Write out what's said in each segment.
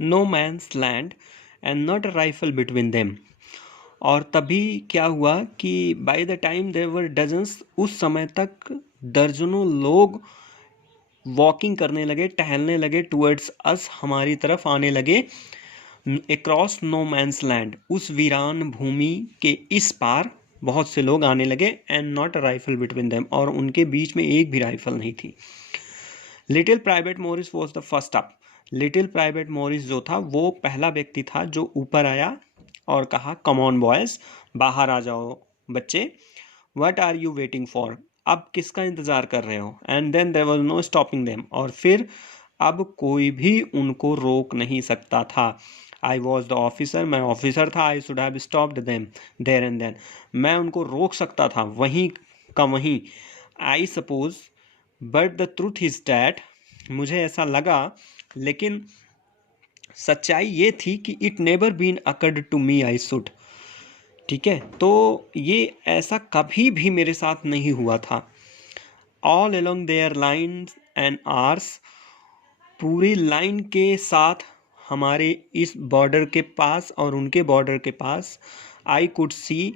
No man's land and not a rifle between them. और तभी क्या हुआ कि by the time there were dozens, उस समय तक दर्जनों लोग वॉकिंग करने लगे, टहलने लगे, टुवर्ड्स अस, हमारी तरफ आने लगे, अक्रॉस नो मैंस लैंड, उस वीरान भूमि के इस पार बहुत से लोग आने लगे, and not a rifle between them, और उनके बीच में एक भी राइफल नहीं थी। Little private Morris was the first up. Little private Morris जो था वो पहला व्यक्ति था जो ऊपर आया और कहा, कम ऑन बॉयज, बाहर आ जाओ बच्चे, what are you waiting for, अब किसका इंतजार कर रहे हो। And then there was no stopping them, और फिर अब कोई भी उनको रोक नहीं सकता था। आई वॉज द ऑफिसर, मैं ऑफिसर था, I should have stopped them there and then, मैं उनको रोक सकता था वहीं का वहीं, I suppose, but the truth is that, मुझे ऐसा लगा, लेकिन सच्चाई ये थी कि it never been occurred to me I should. ठीक है, तो ये ऐसा कभी भी मेरे साथ नहीं हुआ था। All along their lines and ours, पूरी लाइन के साथ हमारे इस बॉर्डर के पास और उनके बॉर्डर के पास, आई कुड सी,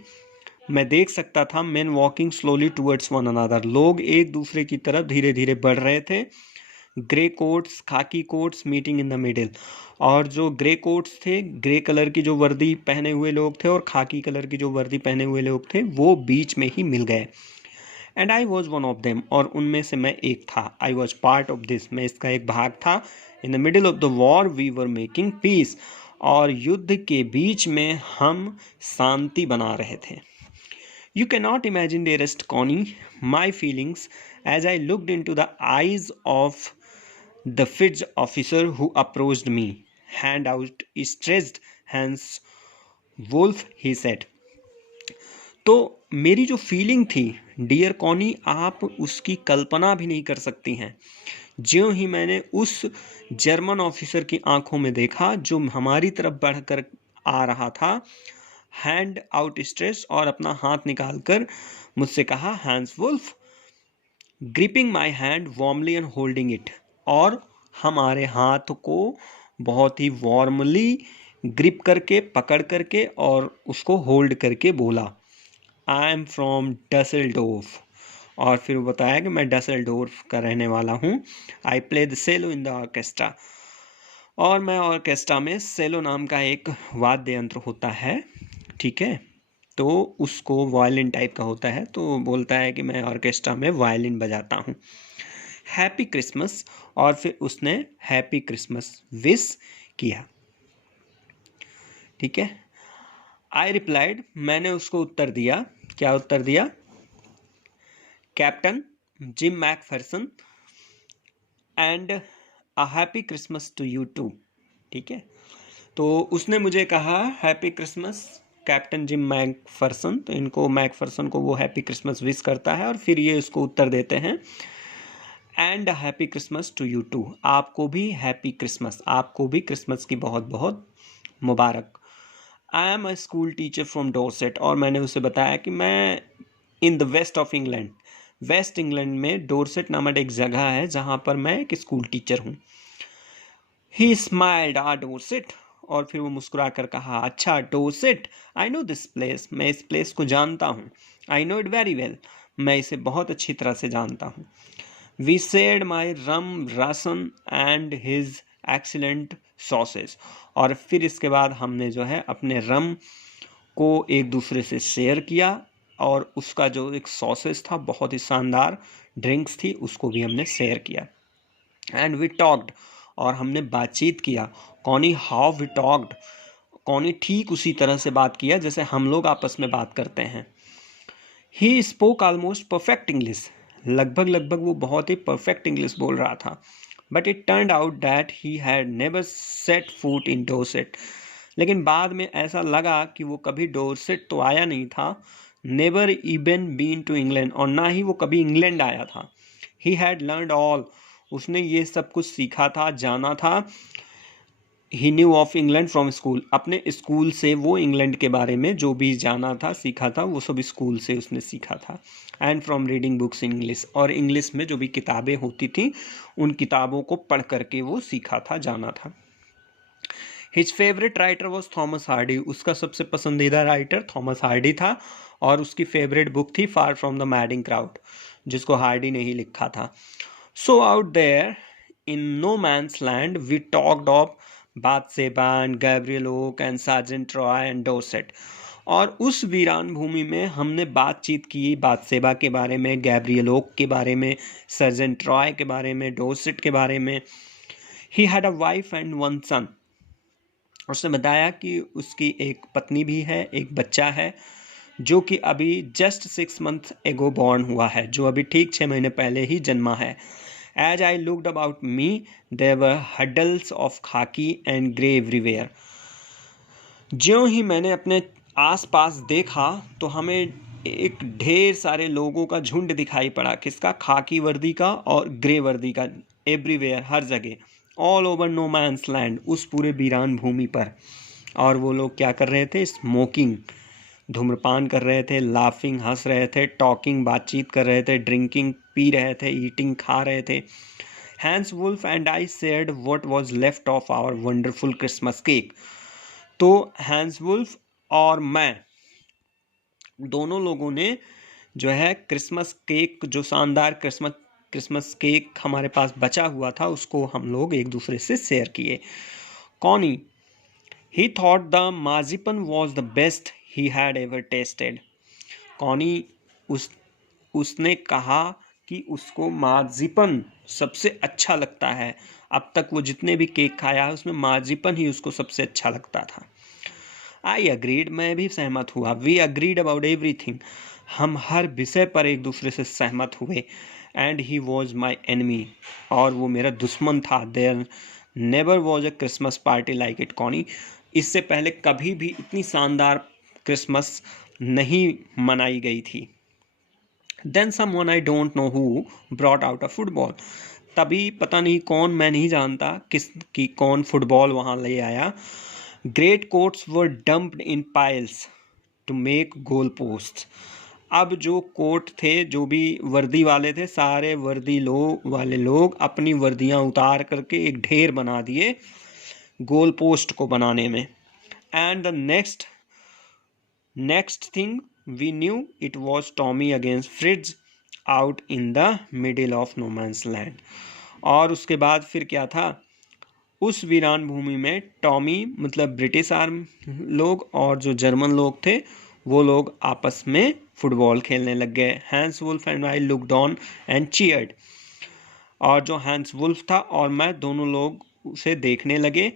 मैं देख सकता था, man walking slowly towards one another, लोग एक दूसरे की तरफ धीरे धीरे बढ़ रहे थे। ग्रे कोट्स, खाकी quotes meeting in the middle, और जो ग्रे कोट्स थे, ग्रे कलर की जो वर्दी पहने हुए लोग थे, और खाकी कलर की जो वर्दी पहने हुए लोग थे, वो बीच में ही मिल गए। And I was one of them, और उनमें से मैं एक था। I was part of this, मैं इसका एक भाग था। In the middle of the war we were making peace, और युद्ध के बीच में हम शांति बना रहे थे। You can not imagine dearest Connie my feelings as I looked into the eyes of the Fitz officer who approached me. Hand out stretched hands, Wolf, he said. तो मेरी जो फीलिंग थी डियर कॉनी, आप उसकी कल्पना भी नहीं कर सकती हैं। ज्यों ही मैंने उस जर्मन ऑफिसर की आंखों में देखा जो हमारी तरफ बढ़कर आ रहा था, हैंड आउट स्ट्रेच, और अपना हाथ निकालकर मुझसे कहा, Hans Wolf, gripping my hand warmly and holding it, और हमारे हाथ को बहुत ही वार्मली ग्रिप करके, पकड़ करके, और उसको होल्ड करके बोला, आई एम फ्रॉम डसेल्डोर्फ। और फिर वो बताया कि मैं डसेल्डोर्फ का रहने वाला हूँ। I play the cello in the orchestra, और मैं ऑर्केस्ट्रा में, सेलो नाम का एक वाद्य यंत्र होता है, ठीक है, तो उसको वायलिन टाइप का होता है, तो बोलता है कि मैं ऑर्केस्ट्रा में वायलिन बजाता हूँ। हैप्पी क्रिसमस, और फिर उसने हैप्पी क्रिसमस विश किया। ठीक है, आई रिप्लाइड, मैंने उसको उत्तर दिया, क्या उत्तर दिया, Captain Jim Macpherson, and a happy Christmas to you too. ठीक है, तो उसने मुझे कहा happy Christmas Captain Jim Macpherson, तो इनको मैकफर्सन को वो हैप्पी क्रिसमस विश करता है, और फिर ये उसको उत्तर देते हैं, and happy Christmas to you too, आपको भी हैप्पी क्रिसमस, आपको भी क्रिसमस की बहुत बहुत मुबारक। I am a school teacher from Dorset, और मैंने उसे बताया कि मैं in the West of England, West England में डोरसेट नामक एक जगह है जहाँ पर मैं एक स्कूल टीचर हूँ। ही स्माइल्ड, आ डोरसेट, और फिर वो मुस्कुरा कर कहा, अच्छा Dorset, I know this place, मैं इस प्लेस को जानता हूँ, I know it very well, मैं इसे बहुत अच्छी तरह से जानता हूँ। We shared my rum rason and his excellent sauces, और फिर इसके बाद हमने जो है अपने रम को एक दूसरे से शेयर किया, और उसका जो एक सॉसेस था, बहुत ही शानदार ड्रिंक्स थी, उसको भी हमने शेयर किया। एंड वी टॉक्ड, और हमने बातचीत किया। Connie how we talked, Connie ठीक उसी तरह से बात किया जैसे हम लोग आपस में बात करते हैं। He spoke almost perfect English, लगभग लगभग वो बहुत ही परफेक्ट इंग्लिश बोल रहा था। But it turned out that he had never set foot in Dorset, लेकिन बाद में ऐसा लगा कि वो कभी डोरसेट तो आया नहीं था, never even been to England, और ना ही वो कभी इंग्लैंड आया था। ही हैड लर्नड ऑल, उसने ये सब कुछ सीखा था, जाना था। He knew of England from school, अपने स्कूल से वो इंग्लैंड के बारे में जो भी जाना था, सीखा था, वो सब स्कूल से उसने सीखा था। And from reading books in English, और इंग्लिश में जो भी किताबें होती थी उन किताबों को पढ़ करके वो सीखा था, जाना था। His favourite writer was Thomas Hardy, उसका सबसे पसंदीदा राइटर थॉमस हार्डी था, और उसकी फेवरेट बुक थी Far From the Madding Crowd, जिसको हार्डी ने ही लिखा था। So out there in no man's land we talked of Bathsheba and Gabriel Oak and Sergeant Troy and Dorset. और उस वीरान भूमि में हमने बातचीत की बाथसेबा के बारे में, गैब्रियल ओक के बारे में, सर्जेंट रॉय के बारे में, डोसेट के बारे में। He had a wife and one son, उसने बताया कि उसकी एक पत्नी भी है, एक बच्चा है जो कि अभी जस्ट 6 months एगो बॉर्न हुआ है, जो अभी ठीक 6 महीने पहले ही जन्मा है। As I looked about me there were huddles of khaki and grey everywhere. ज्यों ही मैंने अपने आसपास देखा तो हमें एक ढेर सारे लोगों का झुंड दिखाई पड़ा, किसका? खाकी वर्दी का और ग्रे वर्दी का, एवरीवेयर, हर जगह, all over no man's land, उस पूरे वीरान भूमि पर। और वो लोग क्या कर रहे थे? स्मोकिंग, धूम्रपान कर रहे थे, लाफिंग, हंस रहे थे, टॉकिंग, बातचीत कर रहे थे, ड्रिंकिंग, पी रहे थे, ईटिंग, खा रहे थे। Hans Wolf and I shared what was left of our wonderful Christmas cake. तो हैंस वुल्फ और मैं दोनों लोगों ने जो है क्रिसमस केक, जो शानदार क्रिसमस केक हमारे पास बचा हुआ था, उसको हम लोग एक दूसरे से शेयर किए। Connie, he thought the marzipan was the best he had ever tasted. Connie उसने कहा कि उसको मार्जिपन सबसे अच्छा लगता है, अब तक वो जितने भी केक खाया है उसमें मार्जिपन ही उसको सबसे अच्छा लगता था। आई अग्रीड, मैं भी सहमत हुआ। वी अग्रीड अबाउट एवरीथिंग, हम हर विषय पर एक दूसरे से सहमत हुए। And he was my enemy, और वो मेरा दुश्मन था। There never was a Christmas party like it Connie, इससे पहले कभी भी इतनी शानदार क्रिसमस नहीं मनाई गई थी। Then someone I don't know who brought out a football, तभी पता नहीं कौन, मैं नहीं जानता कि कौन फुटबॉल वहाँ ले आया। Great coats were dumped in piles to make goal post. अब जो कोट थे, जो भी वर्दी वाले थे, सारे वर्दी वाले लोग अपनी वर्दियां उतार करके एक ढेर बना दिए गोल पोस्ट को बनाने में। And the next thing we knew it was Tommy against Fritz out in the middle of no man's land. और उसके बाद फिर क्या था? उस वीरान भूमि में टॉमी, मतलब ब्रिटिश आर्मी लोग, और जो जर्मन लोग थे वो लोग आपस में फुटबॉल खेलने लग गए। Hans Wolf and I looked on and cheered, और जो हैंस वुल्फ था और मैं, दोनों लोग उसे देखने लगे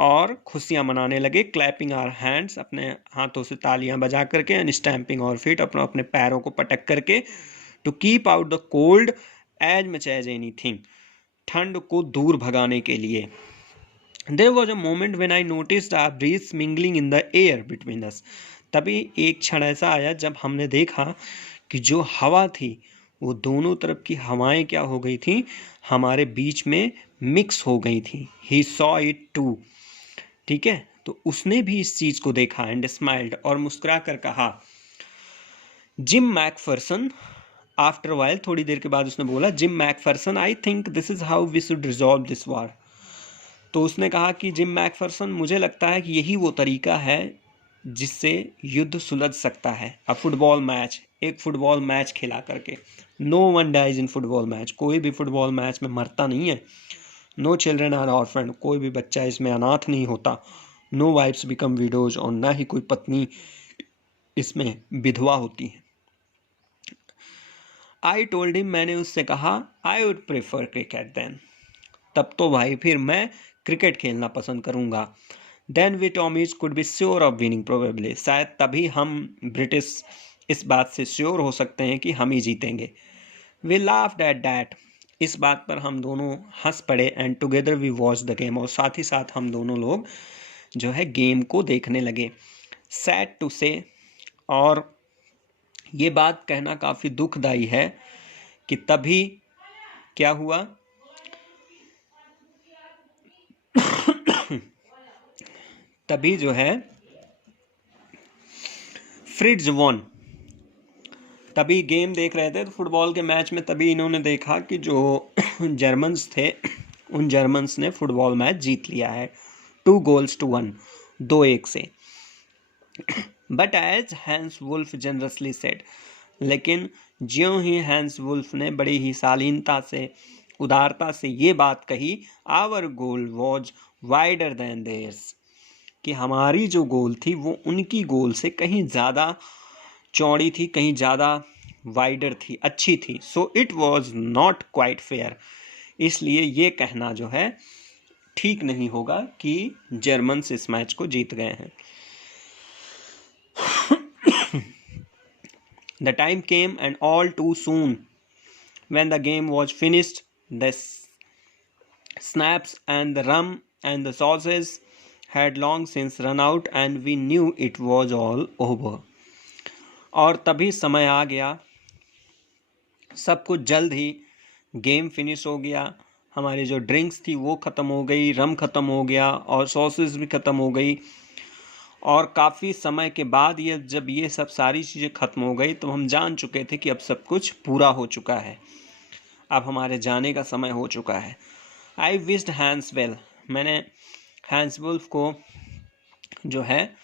और खुशियां मनाने लगे। क्लैपिंग आवर हैंड्स, अपने हाथों से तालियां बजा करके, एंड स्टैम्पिंग और फीट, अपने पैरों को पटक करके, to keep out the cold as much as anything, ठंड को दूर भगाने के लिए। There was a moment when I noticed a breeze mingling in the air between us. तभी एक क्षण ऐसा आया जब हमने देखा कि जो हवा थी वो दोनों तरफ की हवाएं क्या हो गई थी, हमारे बीच में मिक्स हो गई थी। He saw it too. ठीक है, तो उसने भी इस चीज को देखा एंड स्माइल्ड, और मुस्कुरा कर कहा, जिम मैकफर्सन। आफ्टर वाइल, थोड़ी देर के बाद उसने बोला, Jim Macpherson, I think this is how we should resolve this war. तो उसने कहा कि जिम मैकफर्सन, मुझे लगता है कि यही वो तरीका है जिससे युद्ध सुलझ सकता है। अ फुटबॉल मैच, एक फुटबॉल मैच खिला करके। No one dies in football match, कोई भी फुटबॉल मैच में मरता नहीं है। नो चिल्ड्रन आर ऑर्फन, कोई भी बच्चा इसमें अनाथ नहीं होता। नो वाइफ्स बिकम विडोज, और ना ही कोई पत्नी इसमें विधवा होती है। आई टोल्ड हिम, मैंने उससे कहा, I would prefer cricket then, तब तो भाई फिर मैं क्रिकेट खेलना पसंद करूंगा। Then we Tommies could be sure of winning probably, शायद तभी हम ब्रिटिश इस बात से श्योर हो सकते हैं कि हम ही जीतेंगे। वी लाफ्ड एट दैट, इस बात पर हम दोनों हंस पड़े। And together we watch the game, और साथ ही साथ हम दोनों लोग जो है गेम को देखने लगे। सैड टू से, और ये बात कहना काफ़ी दुखदाई है कि तभी क्या हुआ, तभी जो है फ्रिड्ज वॉन। तभी गेम देख रहे थे तो फुटबॉल के मैच में, तभी इन्होंने देखा कि जो जर्मन्स थे उन जर्मन्स ने फुटबॉल मैच जीत लिया है। 2 goals to 1, 2-1 से. But as Hans Wolf generously said, लेकिन ज्यों ही हैंस वुल्फ ने बड़ी ही शालीनता से, उदारता से ये बात कही, our goal was wider than theirs, कि हमारी जो गोल थी वो उनकी गोल से कहीं ज़्यादा चौड़ी थी, कहीं ज़्यादा वाइडर थी, अच्छी थी. So it was not quite fair. इसलिए ये कहना जो है ठीक नहीं होगा कि जर्मन्स इस मैच को जीत गए हैं. The time came, and all too soon, when the game was finished, the snaps and the rum and the sauces had long since run out, and we knew it was all over. और तभी समय आ गया, सब कुछ जल्द ही game finish हो गया, हमारी जो ड्रिंक्स थी वो ख़त्म हो गई, रम ख़त्म हो गया और सॉसेस भी ख़त्म हो गई. और काफ़ी समय के बाद जब ये सब सारी चीज़ें ख़त्म हो गई तो हम जान चुके थे कि अब सब कुछ पूरा हो चुका है, अब हमारे जाने का समय हो चुका है. आई विश्ड हैंस वेल, मैंने हैंस वुल्फ को जो है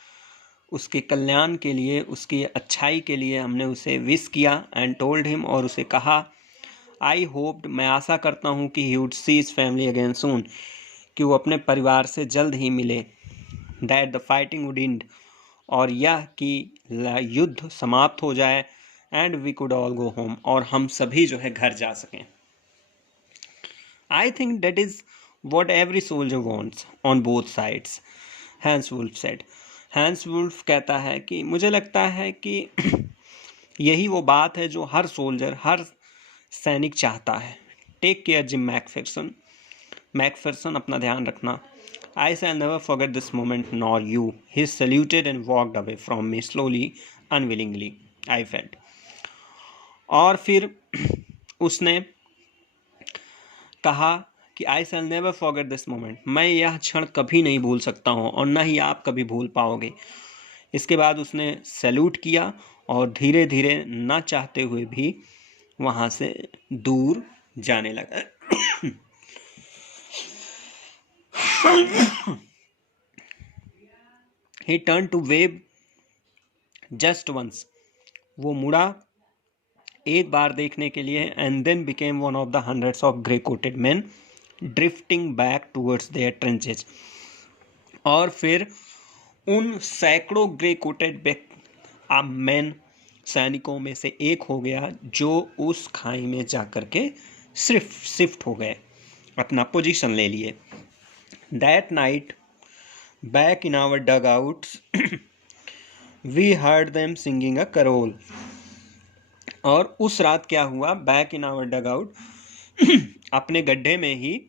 उसके कल्याण के लिए, उसकी अच्छाई के लिए हमने उसे विश किया. एंड टोल्ड हिम, और उसे कहा, आई होप्ड, मैं आशा करता हूँ कि he would see his family again soon, कि वो अपने परिवार से जल्द ही मिले. That the fighting would end, और यह कि युद्ध समाप्त हो जाए. And we could all go home, और हम सभी जो है घर जा सकें. I think that is what every soldier wants on both sides, Hans Wolf said. Hans Wolf कहता है कि मुझे लगता है कि यही वो बात है जो हर सोल्जर, हर सैनिक चाहता है. टेक केयर जिम मैकफिरसन, अपना ध्यान रखना. I shall never forget this moment, nor you. He saluted and walked away from me slowly, unwillingly, I felt. और फिर उसने कहा कि I shall never forget this moment. मैं यह क्षण कभी नहीं भूल सकता हूँ और न ही आप कभी भूल पाओगे. इसके बाद उसने सैल्यूट किया और धीरे धीरे, ना चाहते हुए भी, वहाँ से दूर जाने लगा. He turned to wave just once. वो मुड़ा एक बार देखने के लिए. And then became one of the hundreds of grey-coated men drifting back towards their trenches. और फिर उन सैकड़ों ग्रे-कोटेड मैन, सैनिकों में से एक हो गया जो उस खाई में जाकर के सिर्फ शिफ्ट हो गए, अपना पोजीशन ले लिए. That night, back in our dugouts, we heard them singing a carol. और उस रात क्या हुआ, back in our dugout, अपने गड्ढे में ही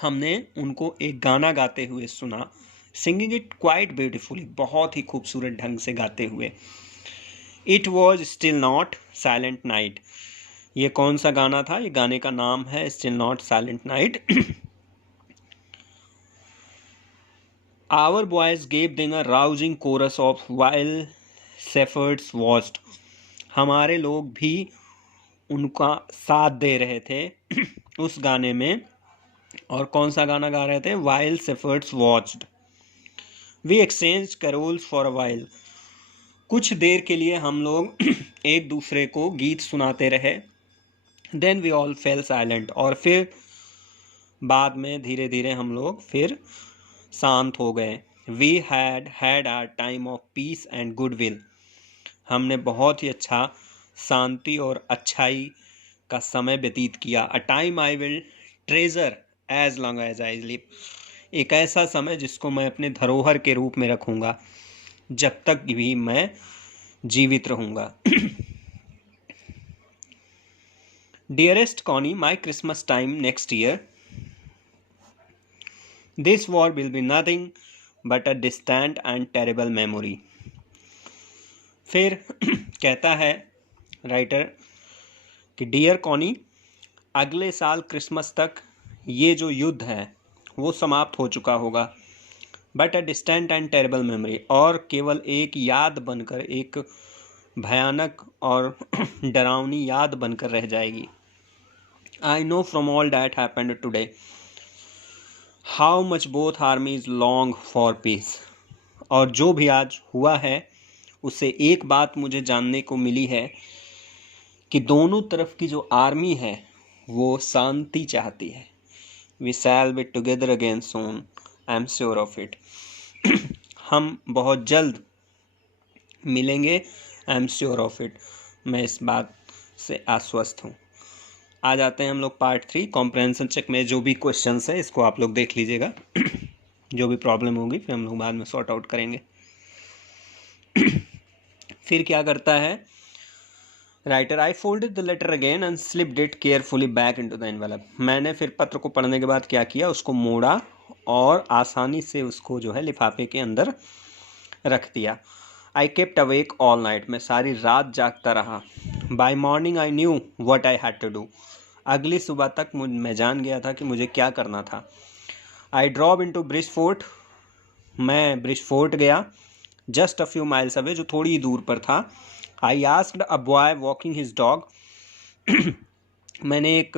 हमने उनको एक गाना गाते हुए सुना. Singing it quite beautifully, बहुत ही खूबसूरत ढंग से गाते हुए. It was still not silent night. ये कौन सा गाना था? ये गाने का नाम है Still Not Silent Night. Our boys gave them a rousing chorus of while shepherds watched. हमारे लोग भी उनका साथ दे रहे थे उस गाने में. और कौन सा गाना गा रहे थे? While shepherds watched. We exchanged carols for a while. कुछ देर के लिए हम लोग एक दूसरे को गीत सुनाते रहे. Then we all fell silent. और फिर बाद में धीरे धीरे हम लोग फिर शांत हो गए. We had our time of peace and goodwill. हमने बहुत ही अच्छा शांति और अच्छाई का समय व्यतीत किया. A time I will treasure as long as I live. एक ऐसा समय जिसको मैं अपने धरोहर के रूप में रखूँगा जब तक भी मैं जीवित रहूँगा. Dearest Connie, my Christmas time next year. This war will be nothing but a distant and terrible memory. फिर कहता है राइटर कि डियर कॉनी, अगले साल क्रिसमस तक ये जो युद्ध है वो समाप्त हो चुका होगा. But a distant and terrible memory, और केवल एक याद बनकर, एक भयानक और डरावनी याद बनकर रह जाएगी. I know from all that happened today. How much both आर्मीज long for piece. और जो भी आज हुआ है उससे एक बात मुझे जानने को मिली है कि दोनों तरफ की जो आर्मी है वो शांति चाहती है। We shall be together again soon, I am sure of it. हम बहुत जल्द मिलेंगे, I am sure of it. मैं इस बात से आश्वस्त हूँ। आ जाते हैं हम लोग पार्ट 3 कॉम्प्रहेंशन चेक में। जो भी क्वेश्चंस है इसको आप लोग देख लीजिएगा। जो भी प्रॉब्लम होगी फिर हम लोग बाद में सॉर्ट आउट करेंगे। फिर क्या करता है writer, I folded the letter again and slipped it carefully back into the envelope. मैंने फिर पत्र को पढ़ने के बाद क्या किया, उसको मोड़ा और आसानी से उसको जो है लिफाफे के अंदर रख दिया। I kept awake all night. मैं सारी रात जागता रहा। By morning I knew what I had to do. अगली सुबह तक मैं जान गया था कि मुझे क्या करना था। आई ड्रॉप इनटू ब्रिज फोर्ट। मैं ब्रिज फोर्ट गया, just a few miles away, जो थोड़ी ही दूर पर था। I asked a boy walking his dog. मैंने एक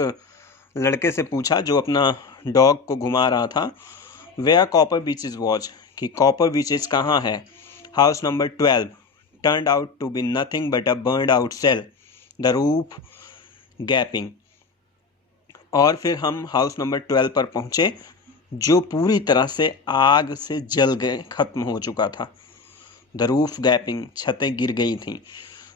लड़के से पूछा जो अपना डॉग को घुमा रहा था, वेयर कॉपर बीचेस वॉच, कि कॉपर बीचेस कहाँ है। House number 12 turned out to be nothing but a burned out cell, the roof gaping। और फिर हम हाउस नंबर 12 पर पहुंचे जो पूरी तरह से आग से जल गए, खत्म हो चुका था। द रूफ गैपिंग, छतें गिर गई थीं।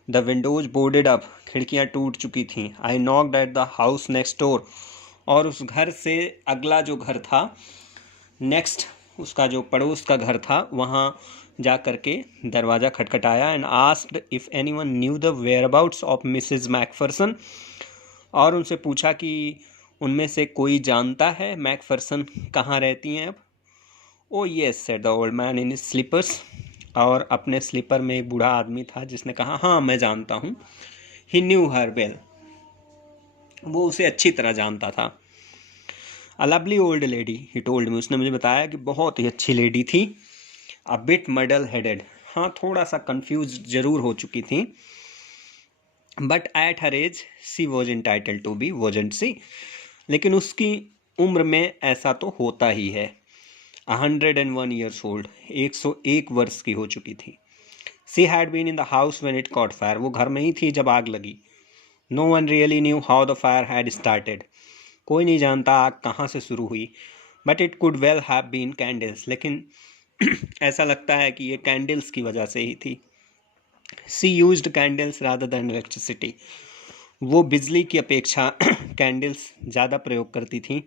द विंडोज बोर्डेड अप, खिड़कियां टूट चुकी थीं। I knocked at the house next door, और उस घर से अगला जो घर था, नेक्स्ट उसका जो पड़ोस का घर था, वहाँ जा कर के दरवाज़ा खटखटाया। And asked if anyone knew the whereabouts of Mrs McPherson, और उनसे पूछा कि उनमें से कोई जानता है मैकफरसन कहाँ रहती हैं अब। Oh yes said the old man in slippers, और अपने स्लीपर में एक बूढ़ा आदमी था जिसने कहा हाँ मैं जानता हूँ। ही न्यू हर वेल, वो उसे अच्छी तरह जानता था। A lovely old lady he told me, उसने मुझे बताया कि बहुत ही अच्छी लेडी थी। अ बिट मडल हेडेड, हाँ थोड़ा सा कंफ्यूज जरूर हो चुकी थी। But at her age she was entitled to be, wasn't she, लेकिन उसकी उम्र में ऐसा तो होता ही है। 101 ईयर्स ओल्ड, 101 वर्ष की हो चुकी थी। She had been in the house when it caught fire, वो घर में ही थी जब आग लगी। No one really knew how the fire had started, कोई नहीं जानता आग कहाँ से शुरू हुई। But it could well have been candles, लेकिन ऐसा लगता है कि ये कैंडल्स की वजह से ही थी। She used candles rather than electricity, वो बिजली की अपेक्षा कैंडल्स ज़्यादा प्रयोग करती थी,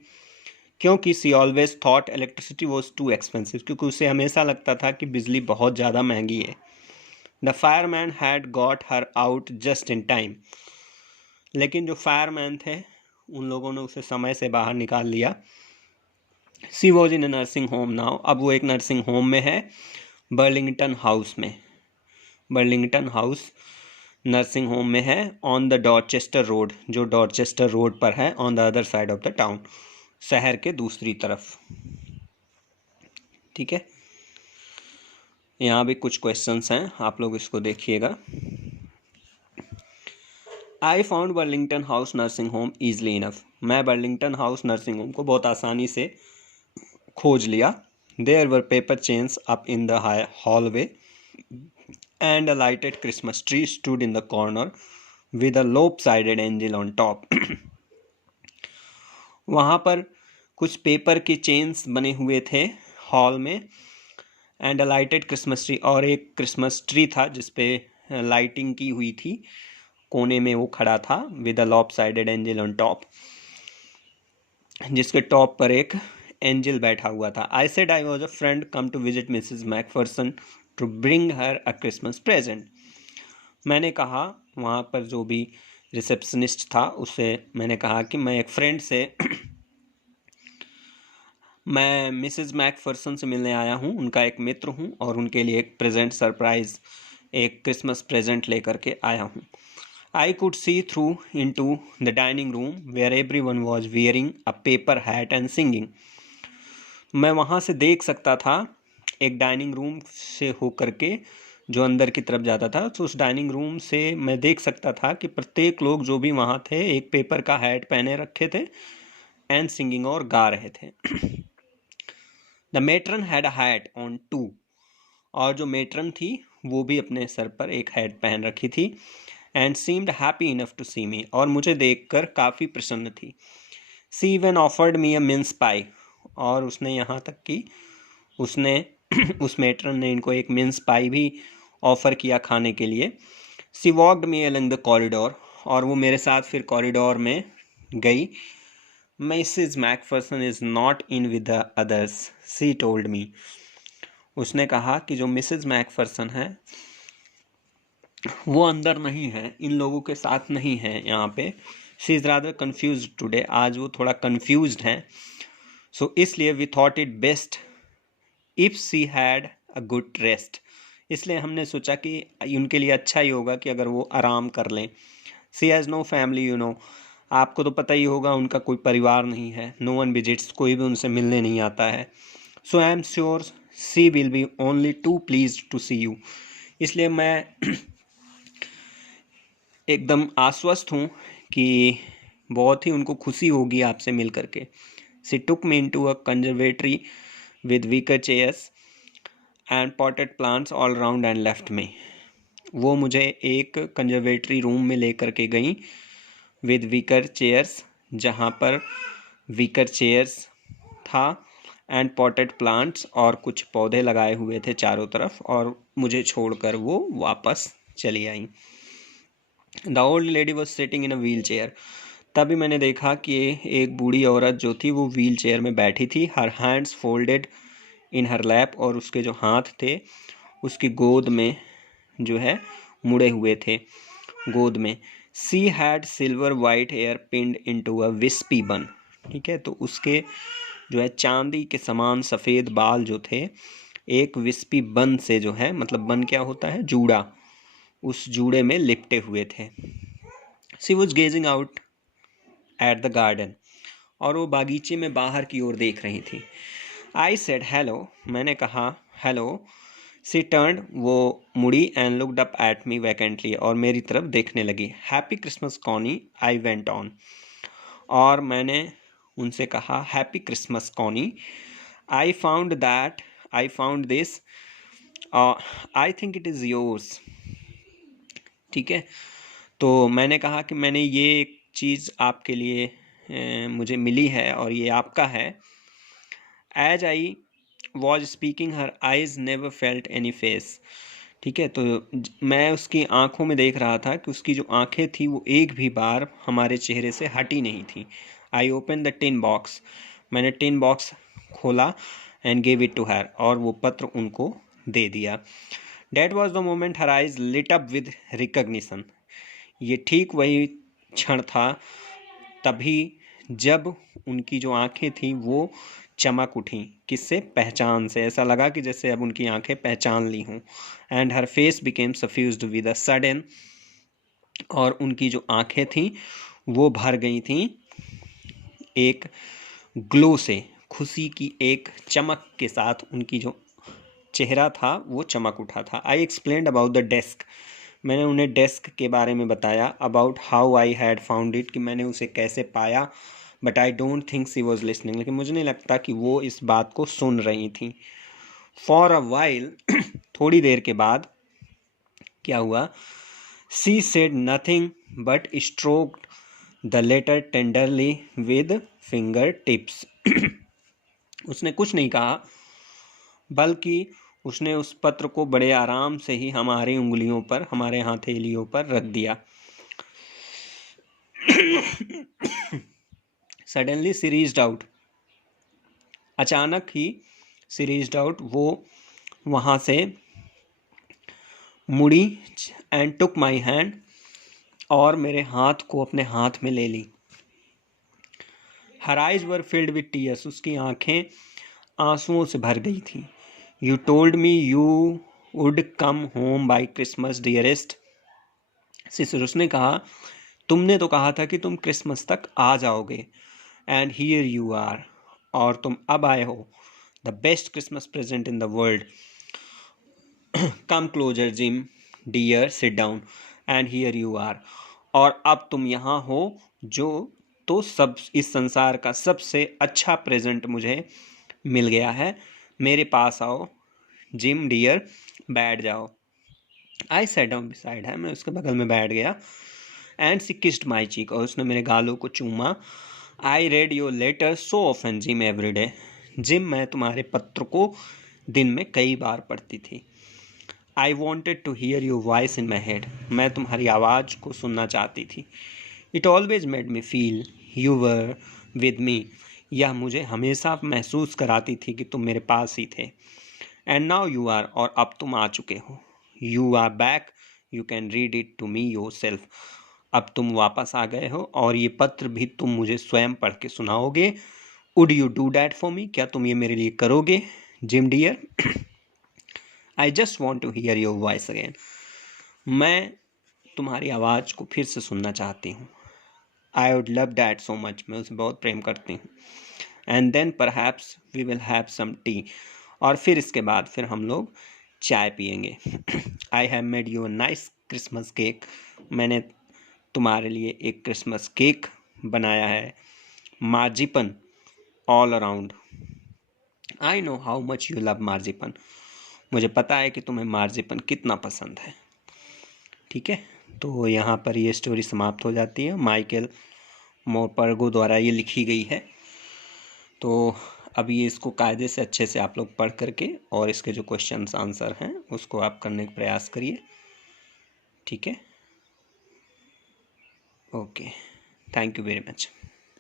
क्योंकि she always thought electricity was too expensive, क्योंकि उसे हमेशा लगता था कि बिजली बहुत ज़्यादा महंगी है। The fireman had got her out just in time, लेकिन जो फायरमैन थे उन लोगों ने उसे समय से बाहर निकाल लिया। She was in a nursing home now, अब वो एक नर्सिंग होम में है, बर्लिंगटन हाउस में। बर्लिंगटन हाउस नर्सिंग होम में है, ऑन द डॉर्चेस्टर रोड, जो डॉर्चेस्टर रोड पर है, on the other side of the town, शहर के दूसरी तरफ। ठीक है, यहाँ भी कुछ क्वेश्चंस हैं, आप लोग इसको देखिएगा। I found Burlington House nursing home easily enough, मैं बर्लिंगटन हाउस नर्सिंग होम को बहुत आसानी से खोज लिया। There were paper chains up in the hallway and a lighted Christmas tree stood in the corner with a lopsided angel on top। वहाँ पर कुछ पेपर के चेन्स बने हुए थे हॉल में, and a lighted Christmas tree, और एक क्रिसमस ट्री था जिसपे लाइटिंग की हुई थी, कोने में वो खड़ा था, with a lopsided angel on top, जिसके टॉप पर एक एंजल बैठा हुआ था। I said I was a friend come to visit Mrs Macpherson to bring her a Christmas present. मैंने कहा, वहाँ पर जो भी रिसेप्शनिस्ट था उससे मैंने कहा कि मैं एक फ्रेंड से मैं मिसेज मैकफरसन से मिलने आया हूँ, उनका एक मित्र हूँ, और उनके लिए एक प्रेजेंट सरप्राइज, एक क्रिसमस प्रेजेंट लेकर के आया हूँ। I could see through into the dining room where everyone was wearing a paper hat and singing. मैं वहाँ से देख सकता था, एक डाइनिंग रूम से होकर के जो अंदर की तरफ जाता था, तो उस डाइनिंग रूम से मैं देख सकता था कि प्रत्येक लोग जो भी वहाँ थे एक पेपर का हैट पहने रखे थे, एंड सिंगिंग, और गा रहे थे। The matron had a hat on too, और जो मेट्रन थी वो भी अपने सर पर एक हैट पहन रखी थी। And seemed happy enough to see me, और मुझे देखकर काफ़ी प्रसन्न थी। She even offered me a mince pie, और उसने यहाँ तक कि उसने उस मेट्रन ने इनको एक मिन्स पाई भी ऑफ़र किया खाने के लिए। She walked me along the corridor, और वो मेरे साथ फिर कॉरिडोर में गई। Mrs McPherson is not in with the others, she told me. उसने कहा कि जो मिसेज मैकफर्सन है वो अंदर नहीं है, इन लोगों के साथ नहीं है यहाँ पे। She is rather confuse today, आज वो थोड़ा कन्फ्यूज्ड हैं। सो इसलिए we thought it best if she had a good rest, इसलिए हमने सोचा कि उनके लिए अच्छा ही होगा कि अगर वो आराम कर लें। She has no family, you know, आपको तो पता ही होगा उनका कोई परिवार नहीं है। नो वन विजिट्स, कोई भी उनसे मिलने नहीं आता है। So I am sure she will be only too pleased to see you, इसलिए मैं एकदम आश्वस्त हूँ कि बहुत ही उनको खुशी होगी आपसे मिल करके। She took me into a conservatory with wicker chairs and potted plants all round and left में। वो मुझे एक कंजर्वेटरी रूम में लेकर के गई विद वीकर चेयर्स, जहाँ पर वीकर चेयर्स था, एंड पॉटेड प्लांट्स, और कुछ पौधे लगाए हुए थे चारों तरफ, और मुझे छोड़कर वो वापस चली आई। The old lady was sitting in a wheelchair, तभी मैंने देखा कि एक बूढ़ी औरत जो थी वो व्हील चेयर में बैठी थी। हर हैंड्स फोल्डेड इन हर लैप, और उसके जो हाथ थे उसकी गोद में जो है मुड़े हुए थे, गोद में। She had silver white hair pinned into a wispy bun, ठीक है, तो उसके जो है चांदी के समान सफ़ेद बाल जो थे एक विस्पी बन से जो है, मतलब बन क्या होता है, जूड़ा, उस जूड़े में लिपटे हुए थे। She was gazing out at the garden, और वो बागीचे में बाहर की ओर देख रही थी। आई सेड हेलो, मैंने कहा हेलो। सी टर्न, वो मुड़ी, and looked up at me vacantly, और मेरी तरफ देखने लगी। Happy Christmas Connie, I went on, और मैंने उनसे कहा happy Christmas Connie, I found this, I think it is yours, ठीक है। तो मैंने कहा कि मैंने ये एक चीज़ आपके लिए मुझे मिली है और ये आपका है। As I was speaking her eyes never felt any face, ठीक है, तो मैं उसकी आंखों में देख रहा था कि उसकी जो आंखें थी वो एक भी बार हमारे चेहरे से हटी नहीं थी। I open the tin box, मैंने टिन बॉक्स खोला, and gave it to her, और वो पत्र उनको दे दिया। That was the moment her eyes lit up with recognition, ये ठीक वही क्षण था तभी जब उनकी जो आंखें थीं वो चमक उठी, किससे, पहचान से। ऐसा लगा कि जैसे अब उनकी आंखें पहचान ली हों। And her face became suffused with a sudden, और उनकी जो आंखें थीं वो भर गई थीं एक ग्लो से, खुशी की एक चमक के साथ उनकी जो चेहरा था वो चमक उठा था। I explained about the desk, मैंने उन्हें डेस्क के बारे में बताया। About how I had found it, कि मैंने उसे कैसे पाया। But I don't think she was listening, लेकिन मुझे नहीं लगता कि वो इस बात को सुन रही थी। फॉर अ वाइल, थोड़ी देर के बाद क्या हुआ, she said nothing but stroked the letter tenderly with finger tips, उसने कुछ नहीं कहा, बल्कि उसने उस पत्र को बड़े आराम से ही हमारी उंगलियों पर, हमारे हथेलियों पर रख दिया। सडनली सी रीच्ड आउट, अचानक ही सी रीच्ड आउट, वो वहाँ से मुड़ी, एंड टुक माई हैंड, और मेरे हाथ को अपने हाथ में ले ली। Her eyes were filled with tears, उसकी आंखें आंसुओं से भर गई थी। You told me you would come home by Christmas dearest, sister, उसने कहा तुमने तो कहा था कि तुम क्रिसमस तक आ जाओगे, एंड हियर यू आर, और तुम अब आए हो। The best Christmas present in the world, come closer Jim dear, sit down, and here you are, और अब तुम यहाँ हो, जो तो सब इस संसार का सबसे अच्छा प्रेजेंट मुझे मिल गया है। मेरे पास आओ, जिम डियर बैठ जाओ। आई सैट डाउन बिसाइड है, मैं उसके बगल में बैठ गया। एंड सी किस्ड माई चीक, और उसने मेरे गालों को चूमा। I read your letter so often Jim every day, Jim मैं तुम्हारे पत्र को दिन में कई बार पढ़ती थी। I wanted to hear your voice in my head, मैं तुम्हारी आवाज़ को सुनना चाहती थी। It always made me feel you were with me, यह मुझे हमेशा महसूस कराती थी कि तुम मेरे पास ही थे। एंड नाउ यू आर, और अब तुम आ चुके हो। You are back, you can read it to me yourself, अब तुम वापस आ गए हो और ये पत्र भी तुम मुझे स्वयं पढ़ के सुनाओगे। Would you do that for me, क्या तुम ये मेरे लिए करोगे Jim dear? I just want to hear your voice again, मैं तुम्हारी आवाज़ को फिर से सुनना चाहती हूँ। I would love that so much, मैं उसे बहुत प्रेम करती हूँ। And then perhaps we will have some tea, और फिर इसके बाद फिर हम लोग चाय पियेंगे। I have made you a nice Christmas cake, मैंने तुम्हारे लिए एक क्रिसमस केक बनाया है। Marzipan all around, I know how much you love marzipan, मुझे पता है कि तुम्हें मार्जिपन कितना पसंद है। ठीक है, तो यहाँ पर ये स्टोरी समाप्त हो जाती है। माइकल मोरपर्गो द्वारा ये लिखी गई है। तो अब ये इसको कायदे से अच्छे से आप लोग पढ़ करके और इसके जो क्वेश्चंस आंसर हैं उसको आप करने का प्रयास करिए। ठीक है, okay, thank you very much.